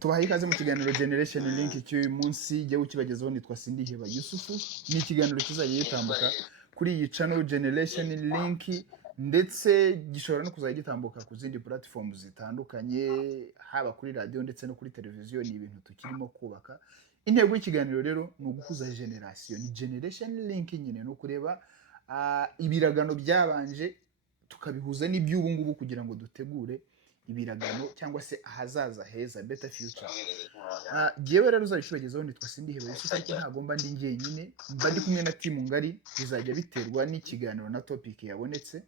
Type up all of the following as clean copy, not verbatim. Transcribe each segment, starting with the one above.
tubahaye ikaze mu kiganiro Generation Link cy'uyu munsi jya ukibagezaho nitwa Sindiheba Yusufu. Ni ikiganiro kizajya gitambuka kuri iyi channel Generation Link, ndetse gishobora no kuzajya gitambuka ku zindi platform zitandukanye, haba kuri radio ndetse no kuri televiziyo. Ni ibintu tukirimo kubaka. Intego y'ikiganiro rero ni uguhuza generation. Ni Generation Link nyine no kureba ibiragano byabanje tukabihuza n'iby'ubu ngubu kugira ngo dutegure ibiragano cyangwa se ahazaza heza, better future. Jewe rero uzabishobogezaho nitwa Sindiheba Yusufu, ariko ntagomba ndi njyenyine, mba ndi kumwe na timu ngari. Bizajya biterwa n'ikiganiro na topic yabonetse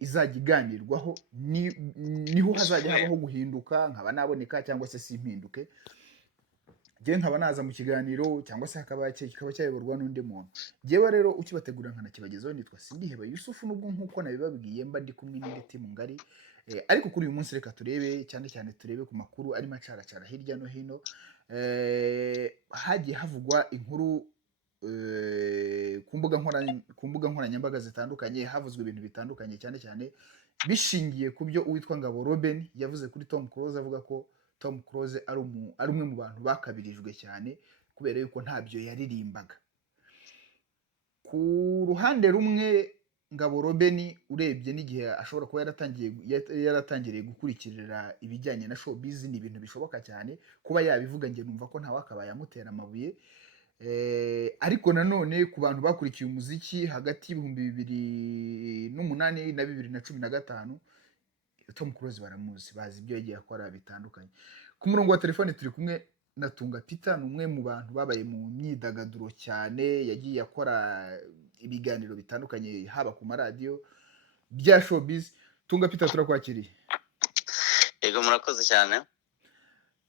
izajya iganirwaho, niho hazajya habaho guhinduka, nkaba naboneka cyangwa se simpinduke. Jewe nkaba naza mu kiganiro cyangwa se kikaba cyayoborwa n'undi muntu. Jewe rero ukibategura nkanakibagezaho nitwa Sindiheba Yusufu, nubwo nkuko nabibabwiye mba ndi kumwe n'indi timu ngari. Ariko kuri uyu munsi reka turebe cyane turebe ku makuru arimo acaracara hirya no hino. Hagiye havugwa inkuru ku mbuga nkoranyambaga zitandukanye, havuzwe ibintu bitandukanye cyane bishingiye ku byo uwitwa Ngabo Robin yavuze kuri Tom Close, avuga ko Tom Close ari umwe mu bantu bakabirijwe cyane kubera yuko ntabyo yaririmbaga. Ku ruhande rumwe Ngabo Robin urebye n'igihe ashobora kuba yaratangiriye gukurikirira ibijyanye na showbiz, ni ibintu bishoboka cyane kuba yabivuga. Nge numva ko ntawe akabaye amutera amabuye. Ariko nanone ku bantu bakurikiye umuziki hagati y'ibihumbi 2008 na 2015, Tom Close baramuzi, bazi ibyo yagiye akora bitandukanye. Ku murongo wa telefone turi kumwe na Tunga Peter, ni umwe mu bantu babaye mu myidagaduro cyane, yagiye akora ibiganiro bitandukanye haba ku maradiyo bya showbiz. Tunga Peter, turakwakiriye. Yego, murakoze cyane.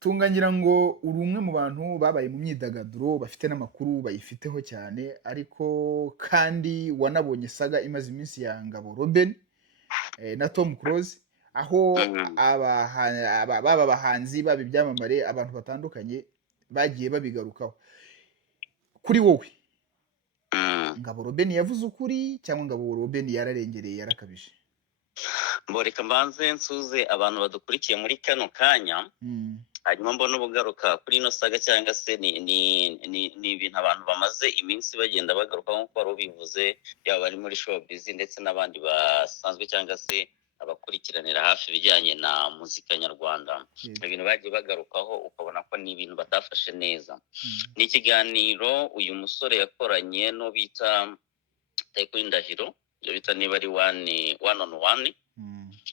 Tunga, ngira ngo uri umwe mu bantu babaye mu myidagaduro, bafite n'amakuru bayifiteho cyane, ariko kandi wanabonye saga imaze iminsi ya Ngabo Robin na Tom Close, aho baba abahanzi baba ibyamamare, abantu batandukanye bagiye babigarukaho. Kuri wowe Ngabo Robin yavuze ukuri cyangwa Ngabo Robin yararengereye, yarakabije? Reka mbanze nsuze abantu badukurikiye muri kano kanya, hanyuma mbona ubugaruka kuri ino saga, cyangwa se ni ibintu abantu bamaze iminsi bagenda bagaruka nk'uko wari ubivuze, yaba bari muri showbiz ndetse n'abandi basanzwe cyangwa se abakurikiranira hafi ibijyanye na muzika nyarwanda. Ibintu bagiye bagarukaho ukabona ko ni ibintu batafashe neza. Ni ikiganiro uyu musore yakoranye no bita Taekwondo Ndahiro, ibyo bita niba ari one on one,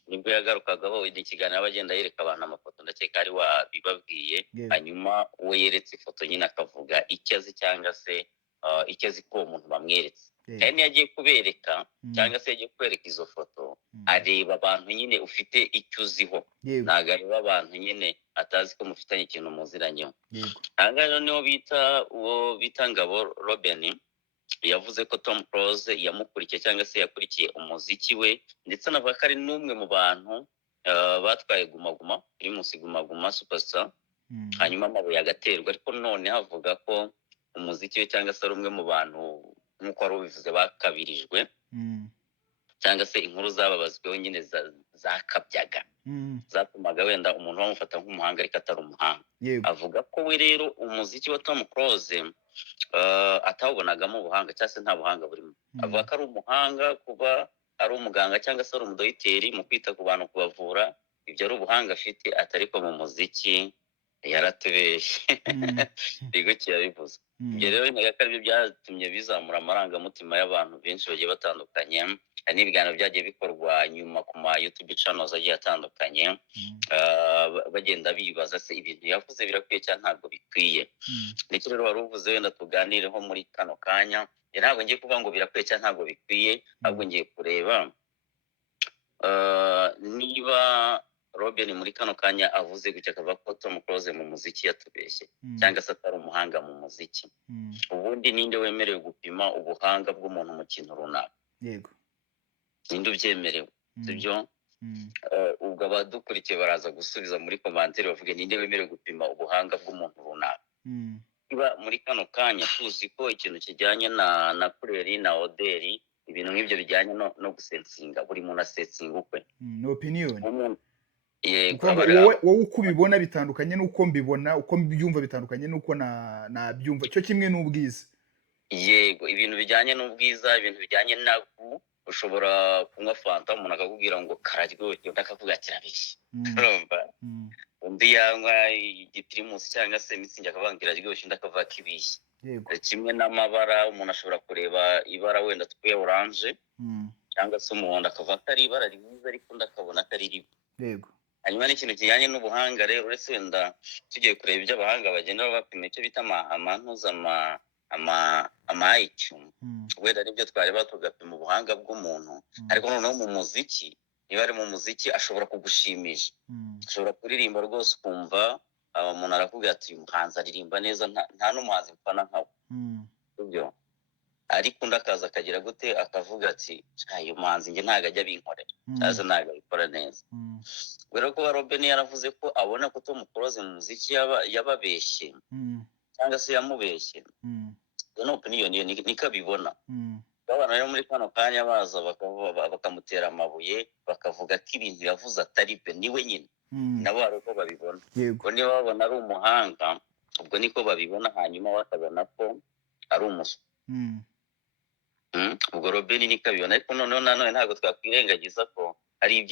nibwo yagarukagaho. Ni ikiganiro abagenda yereka abantu amafoto, ndakeka ari wabibabwiye. Hanyuma we yeretse ifoto nyine akavuga icyo azi, cyangwa se icyo azi ko uwo muntu bamweretse. Kandi yagiye kubereka cyangwa se yagiye kwereka izo foto, areba abantu nyine ufite icyo uziho, ntabwo areba abantu nyine atazi ko mufitanye ikintu muziranyeho. Ahangaha niho uwo bita Ngabo Robin yavuze ko Tom Close yamukurikiye cyangwa se yakurikiye umuziki we, ndetse anavuga ko ari n'umwe mu bantu batwaye Guma Guma, Primus Guma Guma Superstar, hanyuma amabuye agaterwa. Ariko none havuga ko umuziki we cyangwa se ari umwe mu bantu nk'uko wari ubivuze bakabirijwe, cyangwa se inkuru zababazweho nyine zakabyaga, zatumaga wenda umuntu bamufata nk'umuhanga ariko atari umuhanga. Avuga ko we rero umuziki wa Tom Close atawubonagamo ubuhanga, cyangwa se nta buhanga burimo. Avuga ko ari umuhanga kuba ari umuganga cyangwa se ari umudogiteri mu kwita ku bantu, kubavura, ibyo ari ubuhanga afite, atari ko mu muziki yaratubeshye. Bigo kiyabivuze. Ibyo rero ni byo byatumye bizamura amarangamutima y'abantu benshi bagiye batandukanye. Hari n'ibiganiro byagiye bikorwa nyuma ku ma YouTube channels agiye atandukanye, bagenda bibaza se ibintu yavuze birakwiye cyangwa ntabwo bikwiye. Nicyo rero wari uvuze wenda tuganireho muri kano kanya. Ntabwo ngiye kuvuga ngo birakwiye cyangwa ntabwo bikwiye, ahubwo ngiye kureba niba Robin muri kano kanya avuze gutya akavuga ko Tom Close mu muziki yatubeshye, cyangwa se atari umuhanga mu muziki. Ubundi ninde wemerewe gupima ubuhanga bw'umuntu mu kintu runaka? Yego, ninde ubyemerewe? Sibyo? Ubwo abadukurikiye baraza gusubiza muri commentaire bavuge ninde wemerewe gupima ubuhanga bw'umuntu runaka. Iba muri kano kanya tuzi ko ikintu kijyanye na kureri na oderi, ibintu nk'ibyo bijyanye no gusensinga, buri muntu asensinga ukwe. No opinion. yego ukuvuga ngo wowe uko ubibona bitandukanye n'uko mbibona, uko mbyumva bitandukanye n'uko nabyumva, cyo kimwe n'ubwiza. yego ibintu bijyanye n'ubwiza, ibintu bijyanye nagu, ushobora kunywa fanta umuntu akakubwira ngo kararyoshye, undi akavuga ati irabishye, urumva undi yanywa igitirimusi cyangwa se mitsingi akavuga ngo iraryoshye, undi akavuga ko ibishye. Kimwe n'amabara, umuntu ashobora kureba ibara wenda twe oranje cyangwa se umuhondo akavuga ko ari ibara ryiza, ariko undi akabona ko ari ribi. Yego. Hanyuma n'ikintu kijyanye n'ubuhanga rero, uretse wenda tugiye kureba ibyo abahanga bagenda bapima icyo bita amantuza ama IQ, wenda nibyo twareba tugapima ubuhanga bw'umuntu. Ariko noneho mu muziki, niba ari mu muziki ashobora kugushimisha, ashobora kuririmba rwose ukumva umuntu aravuga ati uyu muhanzi aririmba neza, nta n'umuhanzi mpana nkawe, sibyo? Ariko undi akaza akagira gute, akavuga ati uyu muhanzi njye ntabwo ajya abinkorera, aza ntabwo abikora neza. Kubera ko Robben yaravuze ko abona ko Tom Close mu muziki yababeshye cyangwa se yamubeshye. Iyo opinion niko abibona. Babana rero muri kano kanya baza bakamutera amabuye, bakavuga ko ibintu yavuze atari byo, niwe nyine nabo hari uko babibona. Ubwo niba babona ari umuhanga, ubwo niko babibona, hanyuma bakabona ko ari umuswa. Ubwo Robben niko abibona. Ariko noneho nanone ntabwo twakwirengagiza ko ari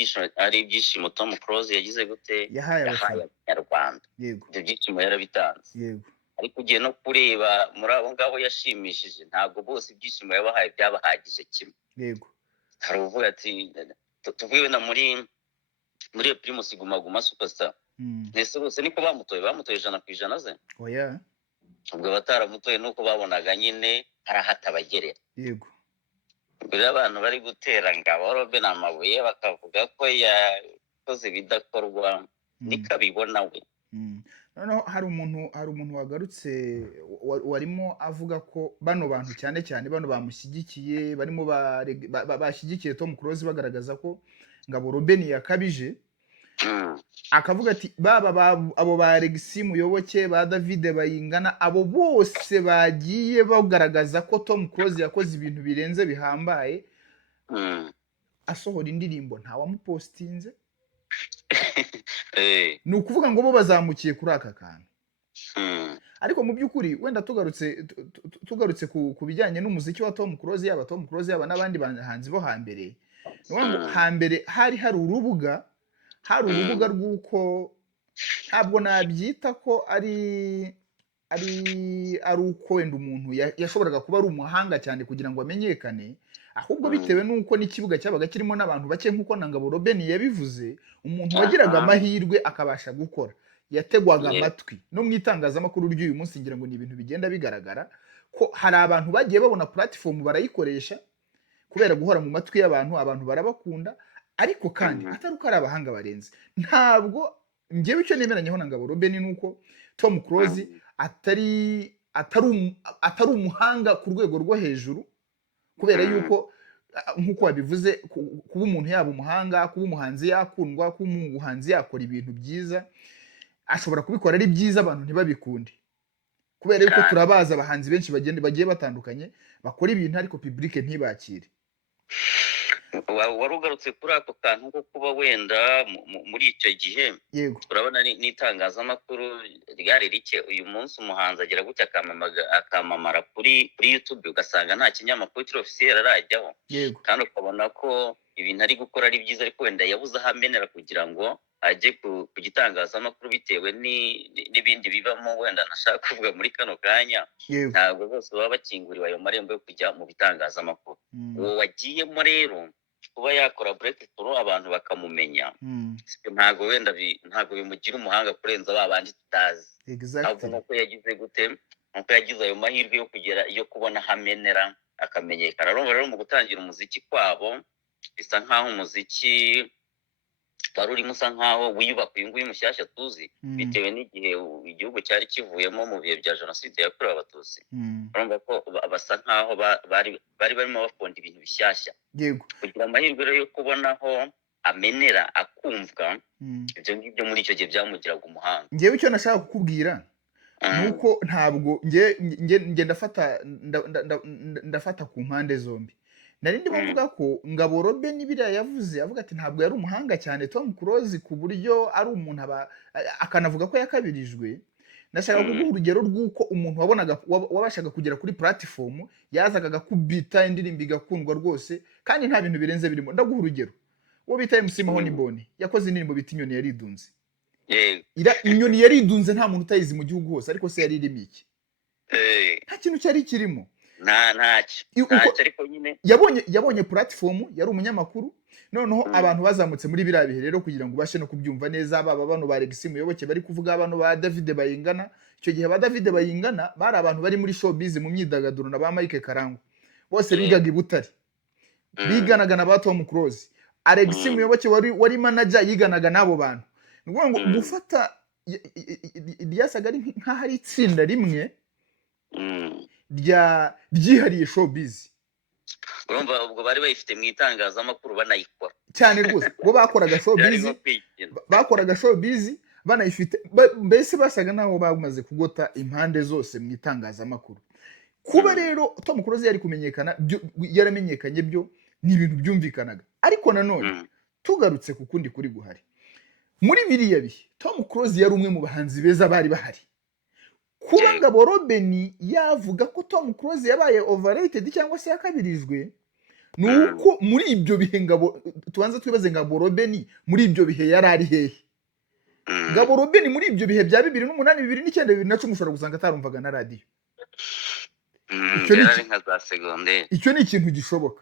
ibyishimo Tom Close yagize gute, yahaye Abanyarwanda. Ibyo byishimo yarabitanze. Ariko ugiye no kureba muri abo ngabo yashimishije, ntabwo bose ibyishimo yabahaye byabahagije kimwe. Hari uvuga ati tuvuye wenda muri Primus Guma Guma Superstar, nese bose niko bamutoye 100% ze. Oya. Ubwo bataramutoye nuko babonaga nyine harahatabagerera. Ubwo abantu bari gutera ngabo Robben amabuye bakavuga ko yakoze bidakorwa, niko abibona we. Noneho hari umuntu wagarutse warimo avuga ko bano bantu cyane cyane bano bamushyigikiye, barimo bashyigikiye Tom Close bagaragaza ko ngabo Robben yakabije, akavuga ati abo ba Alexis Muyoboke, ba David Bayingana, abo bose bagiye bagaragaza ko Tom Close yakoze ibintu birenze bihambaye, asohora indirimbo ntawamupostinze. Ni ukuvuga ngo bo bazamukiye kuri aka kantu. Ariko mu by'ukuri wenda tugarutse ku bijyanye n'umuziki wa Tom Close, yaba Tom Close yaba n'abandi bahanzi bo hambere, hambere hari urubuga rw'uko, ntabwo nabyita ko ari uko wenda umuntu yashoboraga kuba ari umuhanga cyane kugira ngo amenyekane, ahubwo bitewe n'uko n'ikibuga cyabaga kirimo n'abantu bake, nk'uko na ngabo Robben yabivuze, umuntu wagiraga amahirwe akabasha gukora yategwaga amatwi. No mu itangazamakuru ry'uyu munsi ngira ngo ni ibintu bigenda bigaragara ko hari abantu bagiye babona platform barayikoresha kubera guhora mu matwi y'abantu barabakunda. Ariko kandi atari uko ari abahanga barenze, ntabwo ngewe icyo nemeranyeho na ngabo Robben ni uko Tom Close atari umuhanga ku rwego rwo hejuru, kubera yuko nk'uko wabivuze, kuba umuntu yaba umuhanga, kuba umuhanzi yakundwa, kuba umuhanzi yakora ibintu byiza, ashobora kubikora ari byiza abantu ntibabikunde, kubera yuko turabaza abahanzi benshi bagiye batandukanye bakora ibintu ariko public ntibakire. Wari ugarutse kuri ako kantu ko kuba wenda muri icyo gihe urabona n'itangazamakuru ryari rike. Uyu munsi umuhanzi agira gutya akamamara kuri YouTube, ugasanga nta kinyamakuru kiri officiel arajyaho, kandi ukabona ko ibintu ari gukora ari byiza, ariko wenda yabuze aho amenera kugira ngo ajye ku gitangazamakuru bitewe n'ibindi bibamo wenda nashaka kuvuga muri kano kanya. Ntabwo bose baba bakinguriwe ayo marembo yo kujya mu bitangazamakuru. Uwo wagiyemo rero kuba yakora breakthrough abantu bakamumenya, ntabwo wenda ntabwo bimugira umuhanga kurenza babandi tutazi. Ahubwo nuko yagize gute, nuko yagize ayo mahirwe yo kubona hamenera akamenyekana. Rero mu gutangira umuziki kwabo bisa nkaho umuziki wari urimo usa nkaho wiyubaka uyu nguyu mushyashya tuzi, bitewe n'igihe igihugu cyari kivuyemo mu bihe bya jenoside yakorewe Abatutsi. Urumva ko basa nkaho bari barimo bakunda ibintu bishyashya, kugira amahirwe rero yo kubonaho amenera akumvwa. Ibyo ngibyo muri icyo gihe byamugiraga umuhanga. Ngewe icyo nashaka kukubwira nuko ntabwo nge ndafata ku mpande zombi. nari ndimo mvuga ko Ngabo Robin biriya yavuze avuga ati ntabwo yari umuhanga cyane Tom Close ku buryo ari umuntu akanavuga ko yakabirijwe. Nashaka kuguha urugero rw'uko umuntu wabashaga kugera kuri platform yazaga agakubita indirimbo igakundwa rwose kandi nta bintu birenze birimo. Ndaguha urugero uwo bita MC Mahoni Bone yakoze indirimbo bita Inyoni Yaridunze. Inyoni Yaridunze nta muntu utayizi mu gihugu hose, ariko se yari irimo iki? Nta kintu cyari kirimo. Ntacyo ariko nyine yabonye platform, yari umunyamakuru, noneho abantu bazamutse muri biriya bihe rero kugira ngo ubashe no kubyumva neza. Baba bano ba Alexis Muyoboke bari kuvuga, abantu ba David Bayingana. Icyo gihe ba David Bayingana bari abantu bari muri showbiz mu myidagaduro, na ba Mike Karangwa bose bigaga i Butare, biganaga na ba Tom Close. Alexis Muyoboke wari manager yiganaga n'abo bantu. Ngo gufata ryasaga ari nka hari itsinda rimwe ryihariye showbiz. Urumva ubwo bari bayifite mu itangazamakuru banayikora cyane rwose, bo bakoraga showbiz banayifite, mbese basaga naho bamaze kugota impande zose mu itangazamakuru. Kuba rero Tom Close yari kumenyekana, yaramenyekanye byo ni ibintu byumvikanaga. Ariko nanone tugarutse ku kundi kuri guhari muri biriya bihe, Tom Close yari umwe mu bahanzi beza bari bahari. Kuba Ngabo Robin yavuga ko Tom Close yabaye overrated cyangwa se yakabirijwe, nuko muri ibyo bihe tubanza twibaze Ngabo Robin muri ibyo bihe yari ari hehe? Ngabo Robin muri ibyo bihe bya 2008, 2009, 2010 ushobora gusanga atarumvaga na radio. Icyo ni ikintu gishoboka.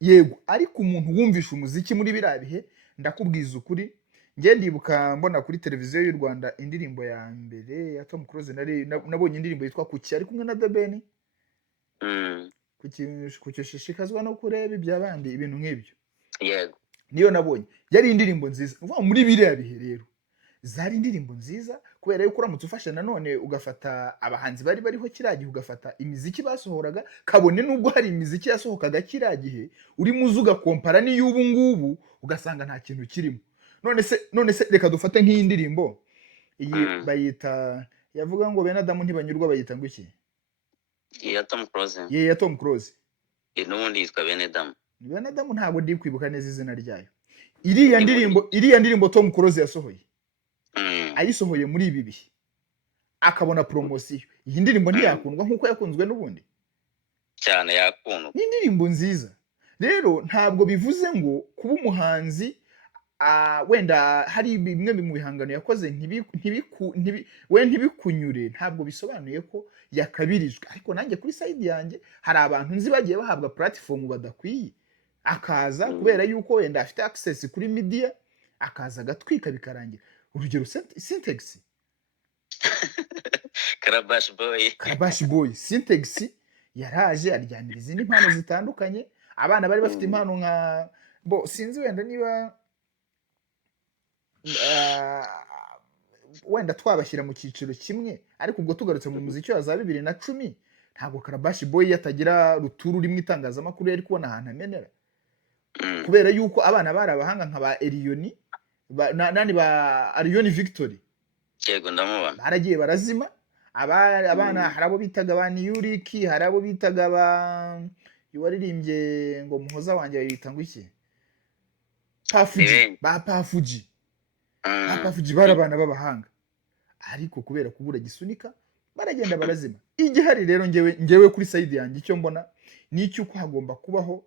Yego, ariko umuntu wumvisha umuziki muri biriya bihe, ndakubwiza ukuri, ngiye ndibuka mbona kuri televiziyo y'u Rwanda indirimbo ya mbere ya Tom Close, nabonye indirimbo yitwa Kuki ari kumwe na The Ben. Kuki no kureba iby'abandi, ibintu nk'ibyo. Yego, niyo nabonye yari indirimbo nziza. Muri biriya bihe rero zari indirimbo nziza, kubera yuko uramutse ufashe nanone ugafata abahanzi bari bariho kiragihe, ugafata imiziki basohoraga, kabone nubwo hari imiziki yasohokaga kiragihe urimo uzuga kompara n'iy'ubu ngubu, ugasanga nta kintu kirimo. None se reka dufate nk'iyi ndirimbo, iyi bayita yavuga ngo bene Adamu ntibanyurwa, bayita ngo iki? Ya Tom Close. Ya Tom Close. N'ubundi yitwa Bene Adamu. Bene Adamu ntabwo ndi kwibuka neza izina ryayo. Iriya ndirimbo Tom Close yasohoye, ayisohoye muri ibi bihe, akabona promosiyo. Iyi ndirimbo ntiyakundwa nkuko yakunzwe n'ubundi cyane, yakundwa. Ni indirimbo nziza. Rero ntabwo bivuze ngo kuba umuhanzi wenda hari bimwe mu bihangano yakoze ntibikunyure, ntabwo bisobanuye ko yakabirijwe. Ariko nanjye kuri side yanjye hari abantu nzi bagiye bahabwa platform badakwiye, akaza kubera yuko wenda afite access kuri media, akaza agatwika bikarangira. Urugero Syntax, Karabash Boy. Syntax yaraje aryamira izindi impano zitandukanye. Abana bari bafite impano nka sinzi wenda niba wenda twabashyira mu cyiciro kimwe, ariko ubwo tugarutse mu muziki wa za 2010, ntabwo Karabash Boy yatagira ruturu rimwe itangazamakuru yari kubona ahantu amenera, kubera yuko abana bari abahanga nka ba Elioni nani ba Arioni Victory. Yego, ndamubona baragiye barazima. Abana harabo bitaga ba Niyuriki, harabo bitaga ba yuwaririmbye ngo muhoza wanjye yita ngo iki, Pafuji, ba Pafuji barabana b'abahanga, ariko kubera kubura gisunika baragenda barazima. Igihari rero ngewe kuri side yanjye icyo mbona ni cyuko hagomba kubaho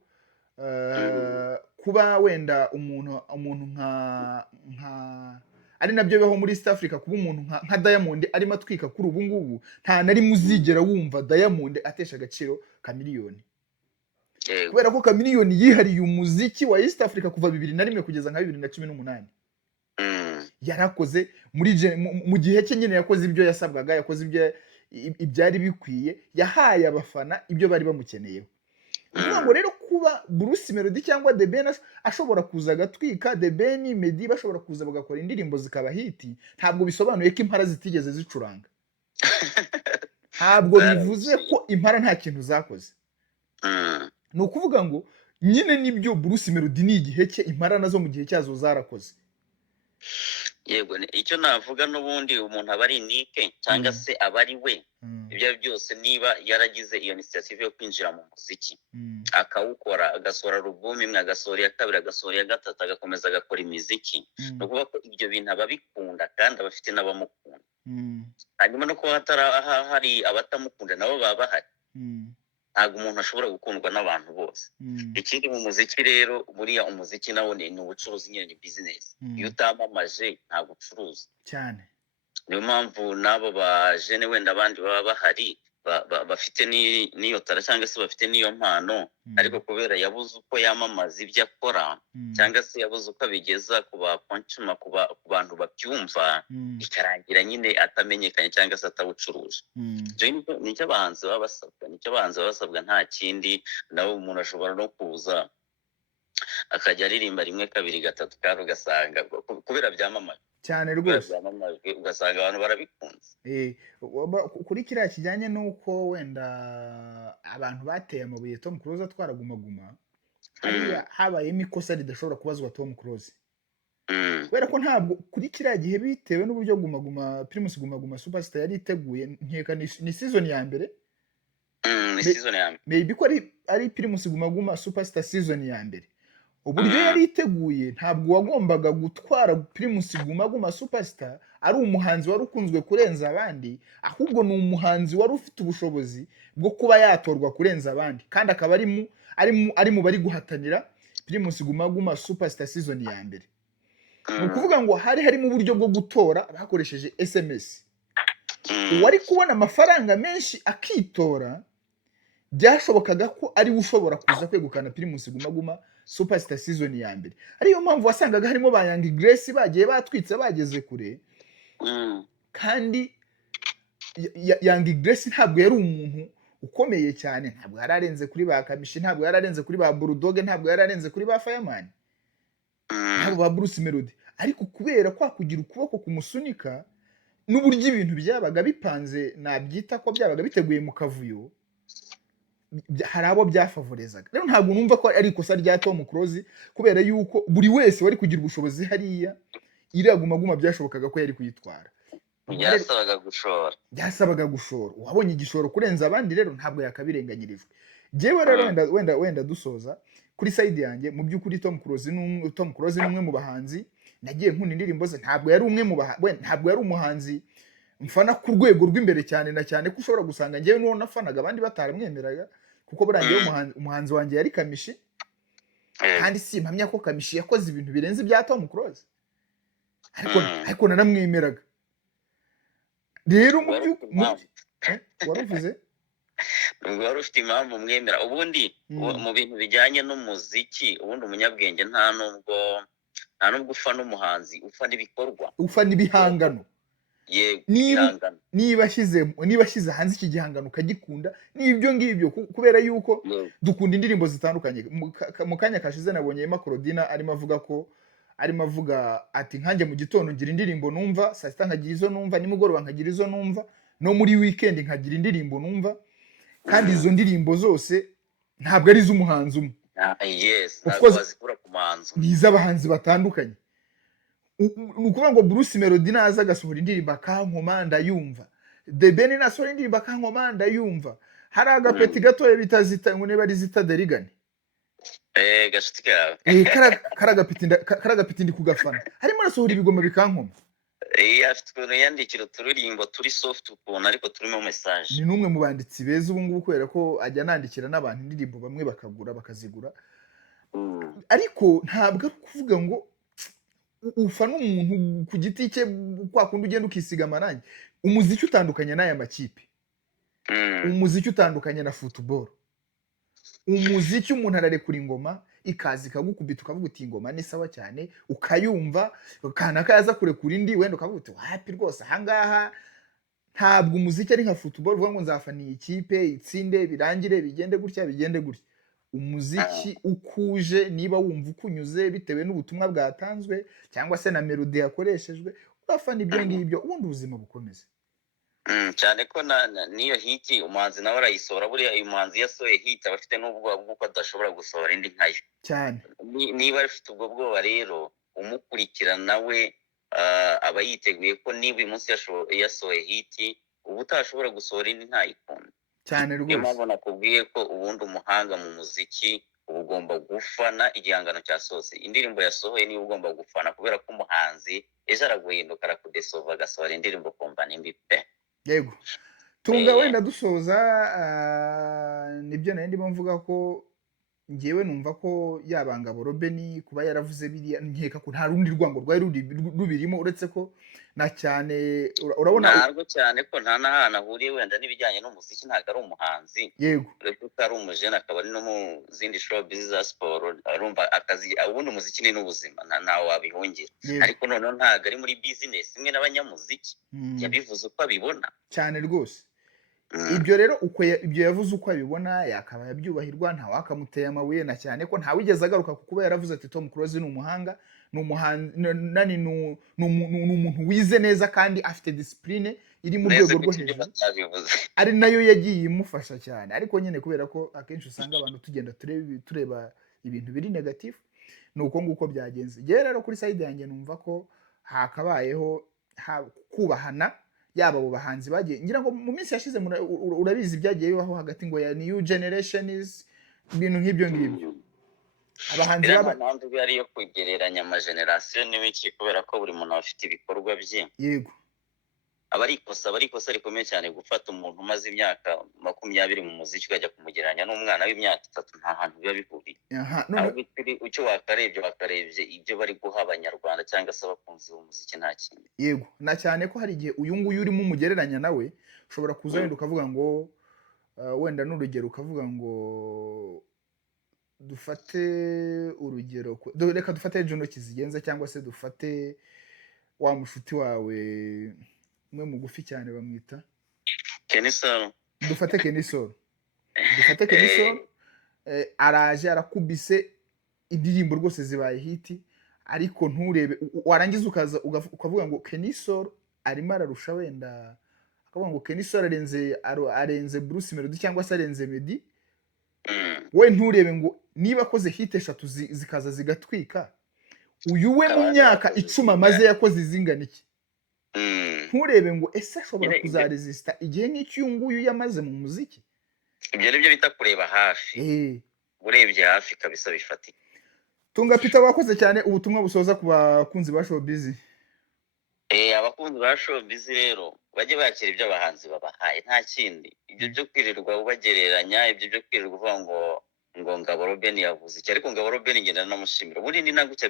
kuba wenda umuntu nka ari nabyo beho muri East Africa, kuba umuntu nka Diamond arimo atwika kuri ubu ngubu, nta nari muzigera wumva Diamond atesha agaciro Chameleone. Kubera ko Chameleone yihariye umuziki wa East Africa kuva 2001 kugeza nka 2018. Yarakoze mu gihe cye nyine, yakoze ibyo yasabwaga, yakoze ibyari bikwiye, yahaye abafana ibyo bari bamukeneyeho. Ngo rero kuba Bruce Melody cyangwa The Ben ashobora kuza agatwika, The Ben, Meddy bashobora kuza bagakora indirimbo zikaba hiti, ntabwo bisobanuye ko impara zitigeze zicuranga. Ntabwo bivuze ko impara nta kintu zakoze. Ni ukuvuga ngo nyine nibyo Bruce Melody ni igihe cye, impara nazo mu gihe cyazo zarakoze. Yego, icyo navuga n'ubundi umuntu aba ari nike cyangwa se aba ari we, ibyo byose niba yaragize iyo initiative yo kwinjira mu muziki akawukora, agasohora album imwe, agasohora iya kabiri, agasohora iya gatatu, agakomeza agakora imiziki, no kuvuga ko ibyo bintu ababikunda kandi abafite n'abamukunda. Hanyuma no kuba hari abatamukunda nabo baba bahari. Ntabwo umuntu ashobora gukundwa n'abantu bose. Ikindi mu muziki rero, buriya umuziki nawo ni ubucuruzi, nyine ni business. Iyo utamamaje ntabwo ucuruza cyane. Niyo mpamvu n'abo ba jene wenda abandi baba bahari bafite n'iyo tara cyangwa se bafite n'iyo mpano, ariko kubera yabuze uko yamamaza ibyo akora cyangwa se yabuze uko abigeza ku bakonshuma, ku bantu babyumva, ikarangira nyine atamenyekanye cyangwa se atawucuruje. Nicyo abahanzi baba basabwa, nta kindi. nawe umuntu ashobora no kuza akajya aririmba rimwe kabiri gatatu kandi ugasanga kubera byamamaye cyane rwose, ugasanga abantu barabikunze. Kuri kiriya kijyanye n'uko wenda abantu bateye amabuye Tom Close atwara Guma Guma, hariya habayemo ikosa ridashobora kubazwa Tom Close, kubera ko ntabwo kuri kiriya gihe, bitewe n'uburyo Guma Guma Primus Guma Guma Superstar yari iteguye, nkeka ni season ya mbere, maybe ko ari Primus Guma Guma Superstar season ya mbere. Uburyo yari iteguye, ntabwo wagombaga gutwara Primus Guma Guma Superstar ari umuhanzi wari ukunzwe kurenza abandi, ahubwo ni umuhanzi wari ufite ubushobozi bwo kuba yatorwa kurenza abandi, kandi akaba ari mu bari guhatanira Primus Guma Guma Superstar season ya mbere. Ni ukuvuga ngo hari harimo uburyo bwo gutora bakoresheje SMS. Uwari kubona amafaranga menshi akitora, byashobokaga ko ari ushobora kuza kwegukana Primus Guma Guma Superstar season ya mbere. Ariyo mpamvu wasangaga harimo ba Young Grace bagiye batwitse bageze kure. Kandi Young Grace ntabwo yari umuntu ukomeye cyane, ntabwo yararenze kuri ba Kamishi, ntabwo yararenze kuri ba Bulldog, ntabwo yararenze kuri ba Fireman, ntabwo ba Bruce Melody. Ariko kubera kwa kugira ukuboko kumusunika n'uburyo ibintu byabaga bipanze, nabyita ko byabaga biteguye mu kavuyo, hari abo byafavorezaga. Rero ntabwo numva ko ari ikosa rya Tom Close, kubera yuko buri wese wari kugira ubushobozi hariya, iriya Guma Guma byashobokaga ko yari kuyitwara. Byasabaga gushora. Wabonye igishoro kurenza abandi, rero ntabwo yakabirenganyirijwe. Jewe rero wenda dusoza kuri side yanjye, mu by'ukuri Tom Close ni umwe mu bahanzi nagiye nkunda indirimbo ze. Ntabwo yari ntabwo yari umuhanzi mfana ku rwego rw'imbere cyane, na cyane ko ushobora gusanga ngewe n'uwo nafanaga abandi bataramwemeraga, kuko burangiye umuhanzi wanjye yari Kamishi, kandi simpamya ko Kamishi yakoze ibintu birenze ibya Tom Close, ariko naramwemeraga. Rero waruvuze wari ufite impamvu umwemera. Ubundi mu bintu bijyanye n'umuziki, ubundi umunyabwenge nta nubwo ufana umuhanzi, ufana ibikorwa, ufana ibihangano. Niba ashyize hanze iki gihangano ukagikunda, n'ibyo ngibyo, kubera yuko dukunda indirimbo zitandukanye. Mu kanya kashize nabonye Emma Claudina arimo avuga ati nkanjye mu gitondo ngira indirimbo numva, saa sita nkagira izo numva, nimugoroba nkagira izo numva, no muri weekend nkagira indirimbo numva, kandi izo ndirimbo zose ntabwo ari iz'umuhanzi umwe. Ni iz'abahanzi batandukanye. Ni ukuvuga ngo Bruce Melody naza agasohora indirimbo akankoma ndayumva, The Ben nasohora indirimbo akankoma ndayumva, hari agapeti gatoya bita Zita, ngo niba ari Zita Derigane, gashuti kawe, karagapeti ndi kugafana, harimo arasohora ibigoma bikankoma. Afite ukuntu yandikira uturirimbo turi soft ukuntu, ariko turimo message. Ni n'umwe mu banditsi beza ubu ngubu, kubera ko ajya nandikira n'abantu indirimbo, bamwe bakazigura. Ariko ntabwo ari kuvuga ngo ufana umuntu ku giti cye, kwa kundi ugenda ukisiga amarangi. Umuziki utandukanye n'aya makipe, umuziki utandukanye na football. Umuziki umuntu ararekura ingoma ikaza ikagukubita, ukavuga uti ingoma ni sawa cyane, ukayumva, kana kaza kurekura indi, wenda ukavuga uti wapi rwose ahangaha. Ntabwo umuziki ari nka football uvuga ngo nzafaniye ikipe itsinde birangire bigende gutya bigende gutya. Umuziki ukuje, niba wumva ukunyuze bitewe n'ubutumwa bwatanzwe cyangwa se na melody yakoreshejwe, urafana ibyo ngibyo, ubundi ubuzima bukomeze. Cyane ko niyo hiti umuhanzi nawe arayisohora. Buriya uyu muhanzi yasohoye hiti aba afite n'ubwoba bw'uko adashobora gusohora indi nkayo cyane. Niba afite ubwo bwoba rero, umukurikirana we aba yiteguye ko niba uyu munsi yasohoye hiti, uba utashobora gusohora indi ntayikunda. cyane Niyo rwose mpamvu nakubwiye ko ubundi umuhanga mu muziki uba ugomba gufana igihangano cyasohotse. Indirimbo yasohoye niyo ugomba gufana, kubera ko umuhanzi ejo araguhinduka arakudesova agasohora indirimbo ukumva ni mbi pe. yego tunga wenda dusoza nibyo nari ndimo mvuga ko ngewe numva ko yabangabo Robeni kuba yaravuze biriya nkeka ko nta rundi rwango rwari rubirimo uretse ko na cyane urabona ntabwo cyane ko nta n'ahantu ahuriye wenda n'ibijyanye n'umuziki, ntabwo ari umuhanzi, yego uretse ko ari umujene akaba ari no mu zindi showbiz za siporo, arumva akazi ubundi umuziki ni n'ubuzima ntawe wabihungira, ariko noneho ntabwo ari muri business imwe n'abanyamuziki, yabivuze uko abibona cyane rwose. Ibyo rero ibyo yavuze uko abibona yakaba yabyubahirwa, nta wakamuteye amabuye, na cyane ko nta wigeze agaruka kuba yaravuze ati Tom Close ni umuhanga, ni umuntu wize neza kandi afite discipline iri mu rwego rwo hejuru, ari nayo yagiye imufasha cyane. Ariko nyine kubera ko akenshi usanga abantu tugenda tureba ibintu biri negative, ni uko nguko byagenze. Ngewe rero kuri side yanjye numva ko hakabayeho kubahana, yaba abo bahanzi bagiye ngira ngo mu minsi yashize urabizi byagiye bibaho hagati ngo ya new generations, ibintu nk'ibyo ngibyo abahanzi mpamvu ariyo kugereranya amagenerasiyo n'ibiki, kubera ko buri muntu afite ibikorwa bye. Yego aba ari ikosa rikomeye cyane gufata umuntu umaze imyaka 20 mu muziki ukajya kumugereranya n'umwana w'imyaka 3, nta hantu biba bihuriye. Icyo wakarebye ibyo bari guha abanyarwanda cyangwa se abakunzi b'umuziki, nta kindi. Yego na cyane ko hari igihe uyu nguyu urimo umugereranya nawe ushobora kuza wenda ukavuga ngo wenda n'urugero ukavuga ngo dufate urugero reka dufate Juno Kizigenza cyangwa se dufate wa mushuti wawe umwe mugufi cyane bamwita Kenisol. Dufate Kenisol araje arakubise indirimbo rwose zibaye hiti, ariko nturebe warangiza ukavuga ngo Kenisol arimo ararusha wenda, akavuga ngo Kenisol arenze Bruce Melody cyangwa se arenze Meddy, we nturebe ngo niba akoze hit 3 zikaza zigatwika, uyu we mu myaka 10 amaze yakoze izingana iki, nturebe ngo ese ashobora kuzaresista igihe nk'icyo uyu nguyu yamaze mu muziki. Ibyo nibyo bita kureba hafi, urebye hafi kabisa bifatika. Tunga Peter, wakoze cyane. Ubutumwa busoza ku bakunzi ba showbiz. Abakunzi ba showbiz rero bajye bakira ibyo abahanzi babahaye, nta kindi. Ibyo byo kwirirwa ubagereranya, ibyo byo kwirirwa uvuga ngo Ngabo Robeni yavuze iki, ariko Ngabo Robeni ngenda namushimira, ubundi ni nagucya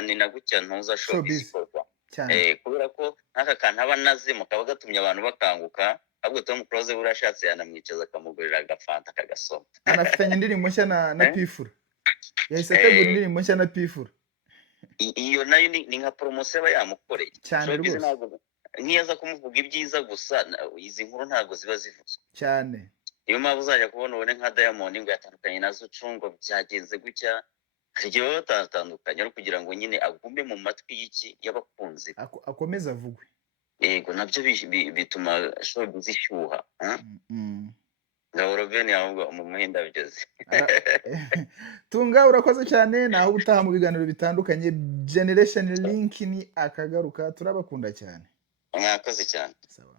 ni nagucya ntuza showbiz korwa kubera ko nk'aka kantu aba naze mukaba gatumye abantu bakanguka, ahubwo Tom Close burashatse yanamwicaza akamugurira agafanta akagasoma. Anafitanye indirimbo nshya na Pifura, yahise ategura indirimbo nshya na Pifura. Iyo nayo ni nka promotion aba yamukoreye cyane rwose, nkiyaza kumuvuga ibyiza gusa, izi nkuru ntago ziba zivuze cyane. Niyo mpamvu uzajya kubona ubone nka Diamond ngo yatandukanye na Zucungo byagenze gutya, hagiye batandukanye, ari kugira ngo nyine agume mu matwi y'iki y'abakunzi, akomeza avugwe. Yego nabyo bituma showbiz ishyuha. Ngabo Robeni ahubwo mu muhinda byoze. Tunga urakoze cyane, naho utaha mu biganiro bitandukanye. Generation Link ni akagaruka, turabakunda cyane. Mwakoze cyane. Sawa.